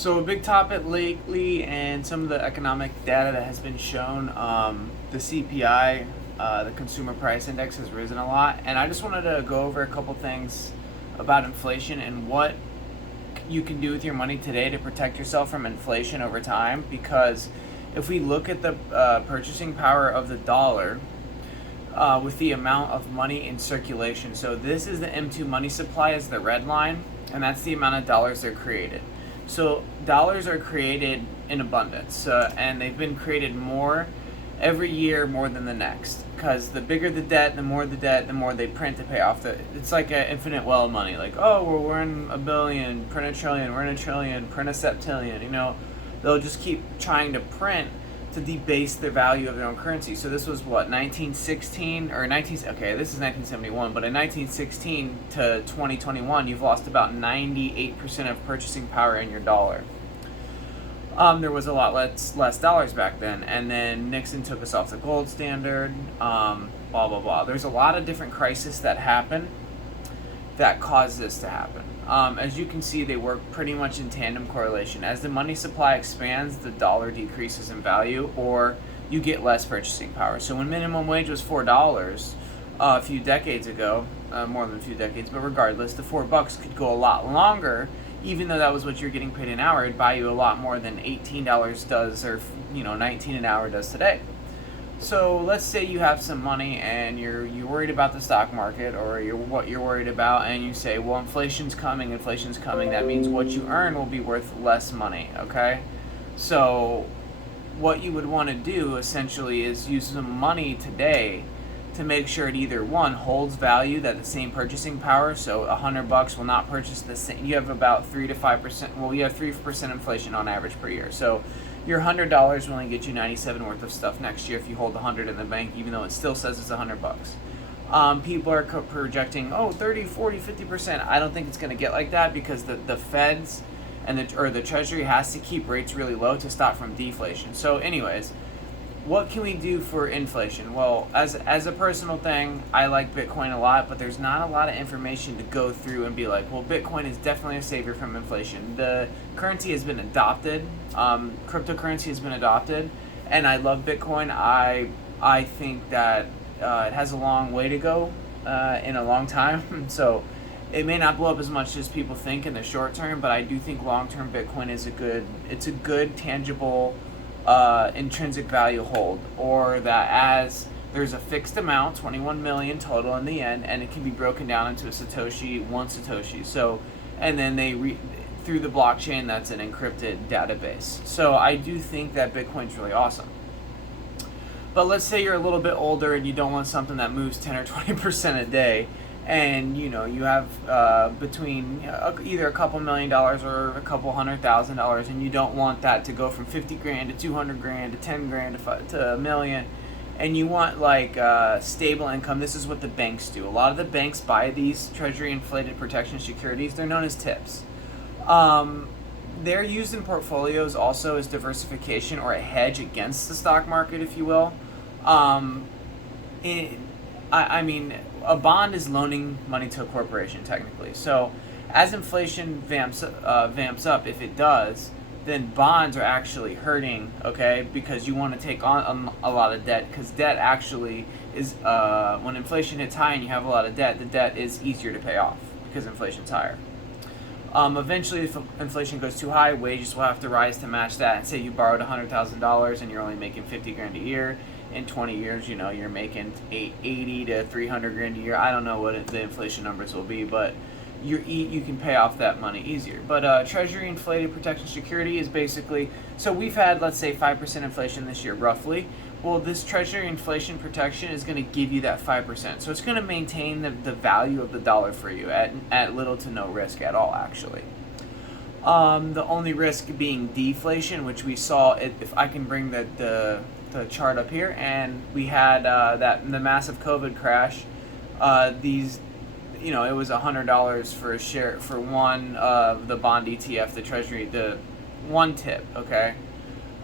So a big topic lately, and some of the economic data that has been shown, the CPI, the Consumer Price Index, has risen a lot, and I just wanted to go over a couple things about inflation and what you can do with your money today to protect yourself from inflation over time. Because if we look at the purchasing power of the dollar, with the amount of money in circulation, so this is the M2 money supply, is the red line, and that's the amount of dollars they're created. So dollars are created in abundance, and they've been created more every year, more than the next. Because the bigger the debt, the more they print to pay off the. It's like an infinite well of money. Like, oh, we're in a billion, print a trillion, we're in a trillion, print a septillion. They'll just keep trying to print to debase the value of their own currency. So this was what, 1916 or 19? Okay, this is 1971, but in 1916 to 2021, you've lost about 98% of purchasing power in your dollar. There was a lot less dollars back then, and then Nixon took us off the gold standard. Blah blah blah. There's a lot of different crises that happen that cause this to happen. As you can see, they work pretty much in tandem correlation. As the money supply expands, the dollar decreases in value, or you get less purchasing power. So when minimum wage was $4 a few decades ago, more than a few decades, but regardless, the $4 could go a lot longer. Even though that was what you're getting paid an hour, it'd buy you a lot more than $18 does, or $19 an hour does today. So let's say you have some money and you're worried about the stock market, or what you're worried about, and you say, well, inflation's coming. That means what you earn will be worth less money, okay? So what you would want to do essentially is use some money today to make sure it either, one, holds value, that the same purchasing power, so $100 will not purchase the same. You have about 3 to 5%. Well, you have 3% inflation on average per year. So your $100 will only get you 97 worth of stuff next year if you hold 100 in the bank, even though it still says it's $100. People are projecting 30, 40, 50%. I don't think it's going to get like that, because the Feds and the Treasury has to keep rates really low to stop from deflation. So anyways, what can we do for inflation? Well, as a personal thing, I like Bitcoin a lot, but there's not a lot of information to go through and be like, well, Bitcoin is definitely a savior from inflation. The currency has been adopted, cryptocurrency has been adopted, and I love Bitcoin. I think that it has a long way to go in a long time, so it may not blow up as much as people think in the short term, but I do think long-term Bitcoin is a good tangible intrinsic value hold, or that as there's a fixed amount, 21 million total in the end, and it can be broken down into one Satoshi. So, and then through the blockchain, that's an encrypted database. So I do think that Bitcoin's really awesome. But let's say you're a little bit older and you don't want something that moves 10 or 20% a day, and you have between either a couple $1,000,000 or a couple $100,000, and you don't want that to go from 50 grand to 200 grand to 10 grand to $1 million, and you want stable income. This is what the banks do. A lot of the banks buy these treasury inflated protection securities. They're known as TIPS. They're used in portfolios also as diversification, or a hedge against the stock market, if you will. I mean, a bond is loaning money to a corporation, technically. So as inflation vamps up, if it does, then bonds are actually hurting, okay? Because you want to take on a lot of debt, because debt actually is, when inflation hits high and you have a lot of debt, the debt is easier to pay off because inflation's higher. Eventually, if inflation goes too high, wages will have to rise to match that. And say you borrowed $100,000 and you're only making 50 grand a year. In 20 years, you're making 80 to 300 grand a year. I don't know what the inflation numbers will be, but you can pay off that money easier. But Treasury inflated protection security is basically, so we've had, let's say, 5% inflation this year, roughly. Well, this Treasury inflation protection is going to give you that 5%. So it's going to maintain the value of the dollar for you at little to no risk at all, actually. The only risk being deflation, which we saw, if I can bring the chart up here, and we had the massive COVID crash. It was $100 for a share for one of the bond ETF, the Treasury, the one tip, okay.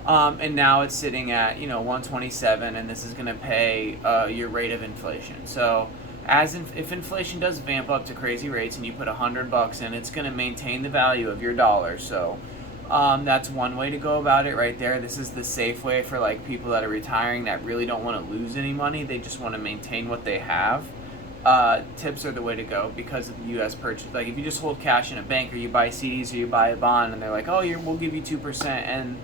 And now it's sitting at 127, and this is going to pay your rate of inflation. So if inflation does vamp up to crazy rates and you put $100 in, it's going to maintain the value of your dollar. So That's one way to go about it right there. This is the safe way for like people that are retiring that really don't want to lose any money. They just want to maintain what they have. Tips are the way to go because of the U.S. purchase. Like if you just hold cash in a bank or you buy CDs or you buy a bond and they're like, oh, we'll give you 2% and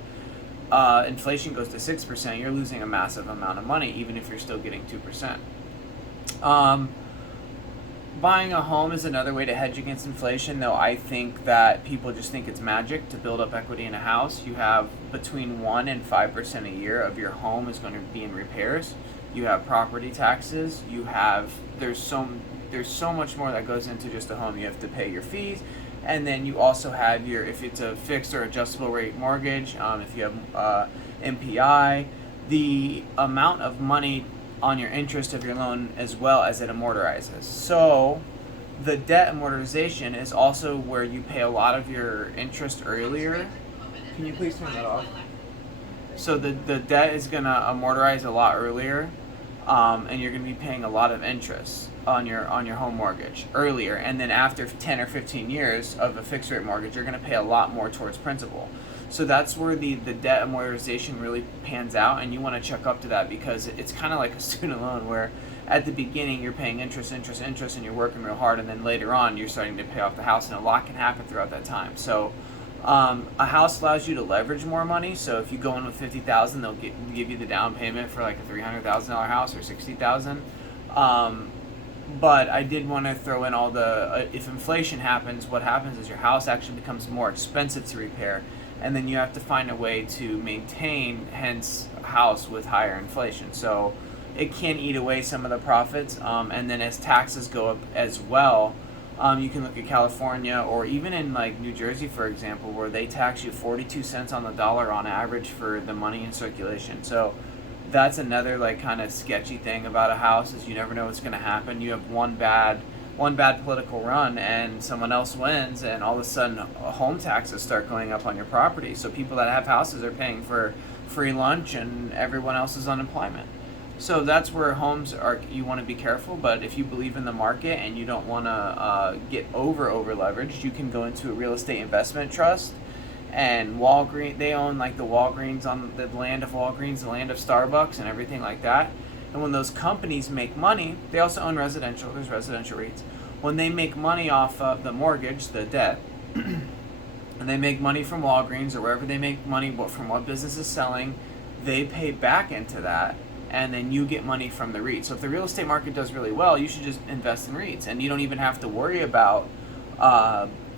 inflation goes to 6%, you're losing a massive amount of money even if you're still getting 2%. Buying a home is another way to hedge against inflation, though I think that people just think it's magic to build up equity in a house. You have between 1 and 5% a year of your home is going to be in repairs. You have property taxes. There's so much more that goes into just a home. You have to pay your fees, and then you also have if it's a fixed or adjustable rate mortgage, if you have MPI, the amount of money on your interest of your loan as well as it amortizes. So the debt amortization is also where you pay a lot of your interest earlier. Can you please turn that off? So the debt is going to amortize a lot earlier, and you're going to be paying a lot of interest on your home mortgage earlier, and then after 10 or 15 years of a fixed rate mortgage, you're going to pay a lot more towards principal. So that's where the debt amortization really pans out, and you want to check up to that because it's kind of like a student loan where at the beginning you're paying interest, and you're working real hard, and then later on you're starting to pay off the house, and a lot can happen throughout that time. So a house allows you to leverage more money. So if you go in with $50,000, they'll give you the down payment for like a $300,000 house or $60,000. But I did want to throw in all the if inflation happens, what happens is your house actually becomes more expensive to repair, and then you have to find a way to maintain, hence a house with higher inflation. So it can eat away some of the profits, and then as taxes go up as well, you can look at California or even in like New Jersey, for example, where they tax you 42 cents on the dollar on average for the money in circulation. So that's another like kind of sketchy thing about a house is you never know what's going to happen. You have one bad political run and someone else wins, and all of a sudden home taxes start going up on your property. So people that have houses are paying for free lunch and everyone else is unemployment. So that's where homes are. You want to be careful, but if you believe in the market and you don't want to get over leveraged, you can go into a real estate investment trust. And Walgreens, they own like the Walgreens on the land of Walgreens, the land of Starbucks, and everything like that. And when those companies make money, they also own residential. There's residential REITs. When they make money off of the mortgage, the debt, and they make money from Walgreens or wherever they make money from what business is selling, they pay back into that, and then you get money from the REIT. So if the real estate market does really well, you should just invest in REITs, and you don't even have to worry about.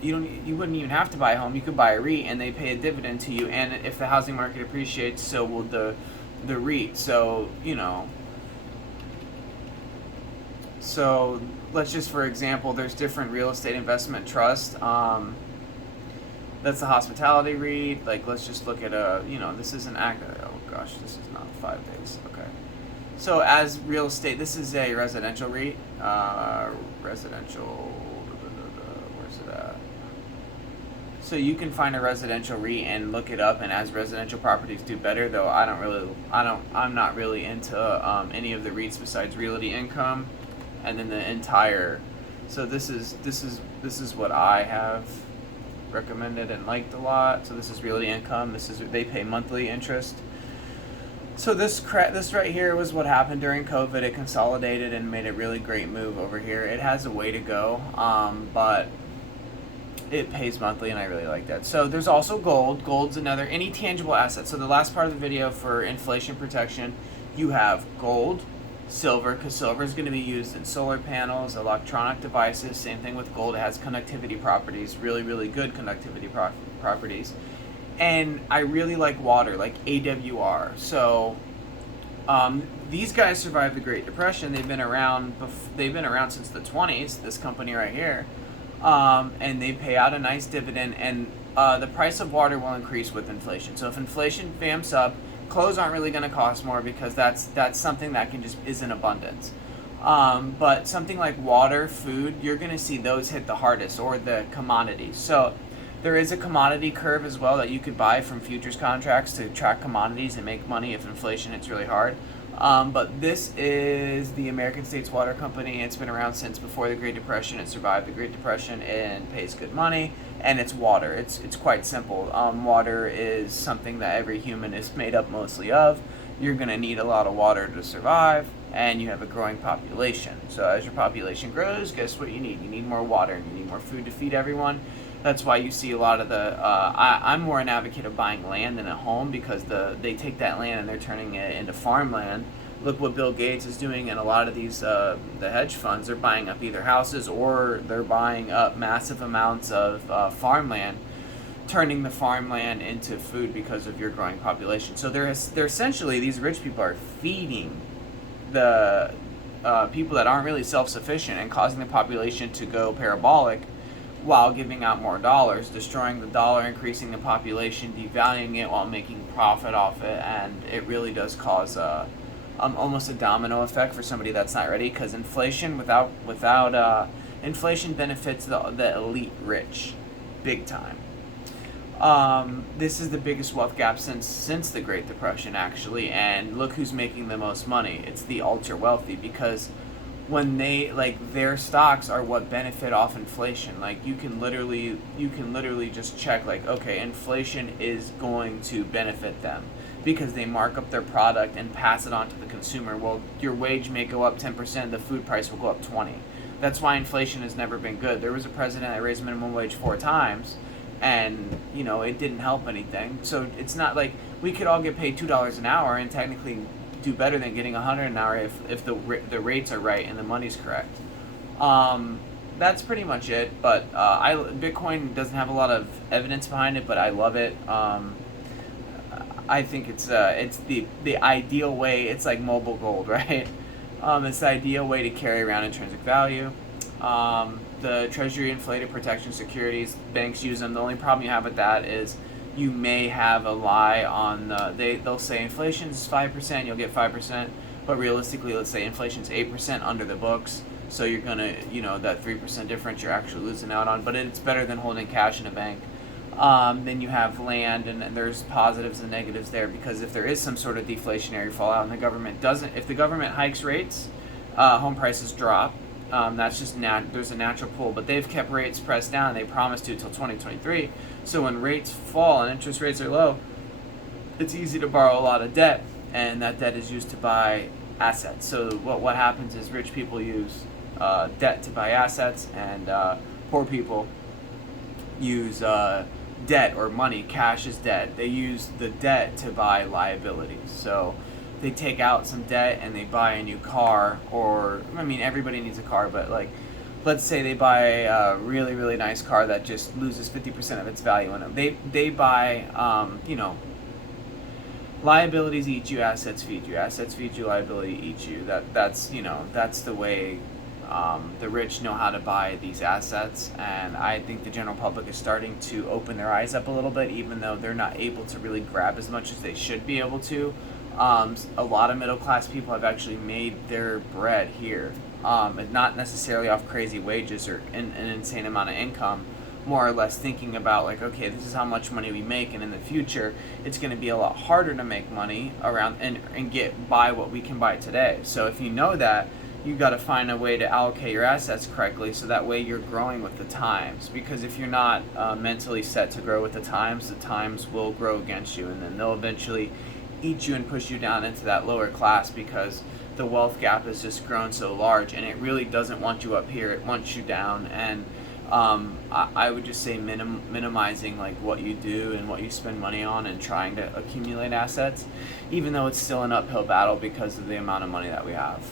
You wouldn't even have to buy a home. You could buy a REIT, and they pay a dividend to you. And if the housing market appreciates, so will the REIT. So So let's just, for example, there's different real estate investment trusts. That's the hospitality REIT. Like, let's just look at this is an act. Oh gosh, this is not 5 days. Okay. So as real estate, this is a residential REIT. Residential. Where's it at? So you can find a residential REIT and look it up. And as residential properties do better, though, I'm not really into any of the REITs besides Realty Income. And then the entire, so this is what I have recommended and liked a lot. So this is Realty Income. They pay monthly interest. So this right here was what happened during COVID. It consolidated and made a really great move over here. It has a way to go, but it pays monthly, and I really like that. So there's also gold. Gold's any tangible asset. So the last part of the video for inflation protection, you have gold, silver, because silver is going to be used in solar panels, electronic devices. Same thing with gold. It has conductivity properties, really, really good conductivity properties. And I really like water, like AWR. So these guys survived the Great Depression. They've been around since the 20s, this company right here. And they pay out a nice dividend, and the price of water will increase with inflation. So if inflation vamps up, clothes aren't really going to cost more because that's something that is in abundance. But something like water, food, you're going to see those hit the hardest, or the commodities. So there is a commodity curve as well that you could buy from futures contracts to track commodities and make money if inflation hits really hard. But this is the American States Water Company. It's been around since before the Great Depression. It survived the Great Depression and pays good money. and it's water. It's quite simple. Water is something that every human is made up mostly of. You're going to need a lot of water to survive, and you have a growing population. So as your population grows, guess what you need? You need more water, and you need more food to feed everyone. That's why you see a lot of the. I'm more an advocate of buying land than a home, because they take that land and they're turning it into farmland. Look what Bill Gates is doing, and a lot of these the hedge funds are buying up either houses or they're buying up massive amounts of farmland, turning the farmland into food because of your growing population. So they're essentially, these rich people are feeding the people that aren't really self-sufficient and causing the population to go parabolic while giving out more dollars, destroying the dollar, increasing the population, devaluing it while making profit off it, and it really does cause almost a domino effect for somebody that's not ready, because inflation inflation benefits the elite rich big time. This is the biggest wealth gap since the Great Depression, actually, and look who's making the most money. It's the ultra wealthy, because when they, like, their stocks are what benefit off inflation. Like, you can literally just check, like, okay, inflation is going to benefit them because they mark up their product and pass it on to the consumer. Well, your wage may go up 10%, the food price will go up 20%. That's why inflation has never been good. There was a president that raised minimum wage 4 times, and it didn't help anything. So it's not like we could all get paid $2 an hour and technically do better than getting $100 an hour if the rates are right and the money's correct. That's pretty much it. But Bitcoin doesn't have a lot of evidence behind it, but I love it. I think it's the ideal way. It's like mobile gold, right? It's the ideal way to carry around intrinsic value. The Treasury inflated protection securities, banks use them. The only problem you have with that is you may have a lie on they'll say inflation's 5%, you'll get 5%, but realistically, let's say inflation's 8% under the books, so you're gonna, that 3% difference you're actually losing out on, but it's better than holding cash in a bank. Then you have land, and there's positives and negatives there, because if there is some sort of deflationary fallout and the government doesn't, if the government hikes rates, home prices drop. That's just there's a natural pull, but they've kept rates pressed down, and they promised to until 2023. So when rates fall and interest rates are low, it's easy to borrow a lot of debt, and that debt is used to buy assets. So what happens is rich people use debt to buy assets, and poor people use debt or money. Cash is debt. They use the debt to buy liabilities. So they take out some debt and they buy a new car, or everybody needs a car, but like, let's say they buy a really, really nice car that just loses 50% of its value in them. They buy liabilities eat you, assets feed you. Assets feed you, liability eat you. That's the way the rich know how to buy these assets, and I think the general public is starting to open their eyes up a little bit, even though they're not able to really grab as much as they should be able to. A lot of middle class people have actually made their bread here, and not necessarily off crazy wages or an insane amount of income, more or less thinking about, like, okay, this is how much money we make, and in the future it's going to be a lot harder to make money around and buy what we can buy today. So if you know that, you got to find a way to allocate your assets correctly, so that way you're growing with the times. Because if you're not mentally set to grow with the times will grow against you, and then they'll eventually eat you and push you down into that lower class, because the wealth gap has just grown so large, and it really doesn't want you up here, it wants you down. And I would just say minimizing like what you do and what you spend money on, and trying to accumulate assets, even though it's still an uphill battle because of the amount of money that we have.